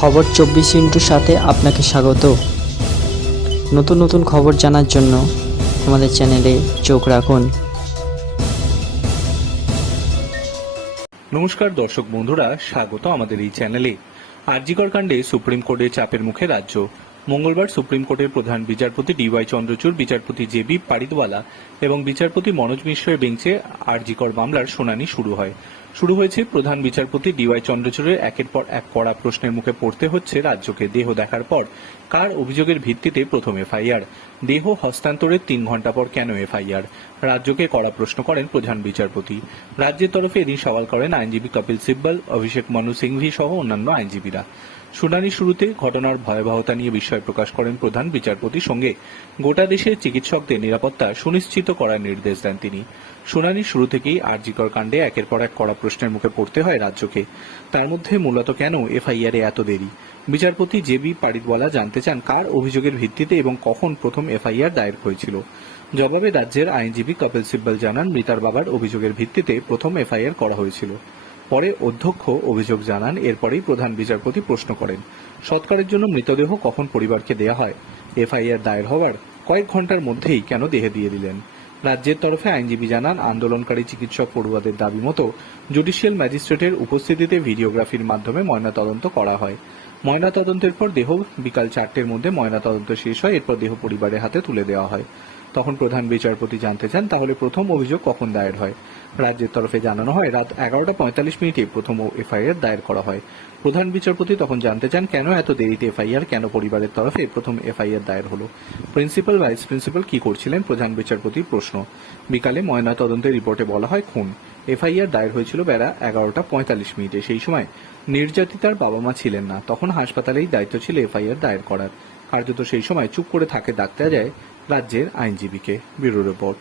খবর চব্বিশ ইন্টুর সাথে আপনাকে স্বাগত। নতুন নতুন খবর জানার জন্য আমাদের চ্যানেলে চোখ রাখুন। নমস্কার দর্শক বন্ধুরা, স্বাগত আমাদের এই চ্যানেলে। আরজিকর কাণ্ডে সুপ্রিম কোর্টের চাপের মুখে রাজ্য। মঙ্গলবার সুপ্রিম কোর্টের প্রধান বিচারপতি ডিওয়াই চন্দ্রচূড়, বিচারপতি জে বি পারিদওয়ালা এবং বিচারপতি মনোজ মিশ্রের বেঞ্চে আরজিকর মামলার শুনানি শুরু হয়। শুরু হয়েছে প্রধান বিচারপতি ডিওয়াই চন্দ্রচূড়ের একের পর এক কড়া প্রশ্নের মুখে পড়তে হচ্ছে রাজ্যকে। দেহ দেখার পর কার অভিযোগের ভিত্তিতে প্রথম এফআইআর? দেহ হস্তান্তরের তিন ঘণ্টা পর কেন এফআইআর? রাজ্যকে কড়া প্রশ্ন করেন প্রধান বিচারপতি। রাজ্যের তরফে এদিন সওয়াল করেন আইনজীবী কপিল সিব্বল, অভিষেক মনু সিংভি সহ অন্যান্য আইনজীবীরা। শুনানি শুরুতে ঘটনার ভয়াবহতা নিয়ে বিস্ময় প্রকাশ করেন প্রধান বিচারপতির সঙ্গে। গোটা দেশের চিকিৎসকদের নিরাপত্তা সুনিশ্চিত করার নির্দেশ দেন তিনি। শুনানির শুরু থেকেই আরজিকর কাণ্ডে একের পর এক কড়া প্রশ্নের মুখে পড়তে হয় রাজ্যকে। তার মধ্যে মূলত কেন এফআইআরে এত দেরি? বিচারপতি জেবি পারিদওয়ালা জানতে চান কার অভিযোগের ভিত্তিতে এবং কখন প্রথম এফআইআর দায়ের হয়েছিল। জবাবে রাজ্যের আইনজীবী কপিল সিব্বল জানান, মৃতার বাবার অভিযোগের ভিত্তিতে প্রথম এফআইআর করা হয়েছিল। পরে অধ্যক্ষ অভিযোগ জানান, এরপরেই প্রধান বিচারপতি প্রশ্ন করেন, সৎকারের জন্য মৃতদেহ কখন পরিবারকে দেয়া হয়? এফআইআর দায়ের হওয়ার কয়েক ঘণ্টার মধ্যেই কেন দেহে দিয়ে দিলেন? রাজ্যের তরফে আইনজীবী জানান, আন্দোলনকারী চিকিৎসক পড়ুয়াদের দাবি মতো জুডিশিয়াল ম্যাজিস্ট্রেটের উপস্থিতিতে ভিডিওগ্রাফির মাধ্যমে ময়নাতদন্ত করা হয়। ময়নাতদন্তের পর দেহ বিকাল চারটের মধ্যে ময়নাতদন্ত শেষ হয়, এরপর দেহ পরিবারের হাতে তুলে দেওয়া হয়। তখন প্রধান বিচারপতি জানতে চান, তাহলে প্রথম অভিযোগ কখন দায়ের হয়? রাজ্যের তরফে জানানো হয়, রাত এগারোটা পঁয়তাল্লিশ মিনিটে প্রথম এফআইআর দায়ের করা হয়। প্রধান বিচারপতি তখন জানতে চান, কেন এত দেরিতে এফআইআর, কেন পরিবারের তরফে প্রথম এফআইআর দায়ের হলো? প্রিন্সিপাল, ভাইস প্রিন্সিপাল কি করছিলেন? প্রধান বিচারপতির প্রশ্ন। বিকালে ময়না তদন্তের রিপোর্টে বলা হয়, খুন। এফআইআর দায়ের হয়েছিল বেলা এগারোটা পঁয়তাল্লিশ মিনিটে। সেই সময় নির্যাতিতার বাবা মা ছিলেন না, তখন হাসপাতালেই দায়িত্ব ছিল এফআইআর দায়ের করার। কার্যত সেই সময় চুপ করে থাকে ডাকতে যায় রাজ্যের আইনজীবীকে। Bureau report.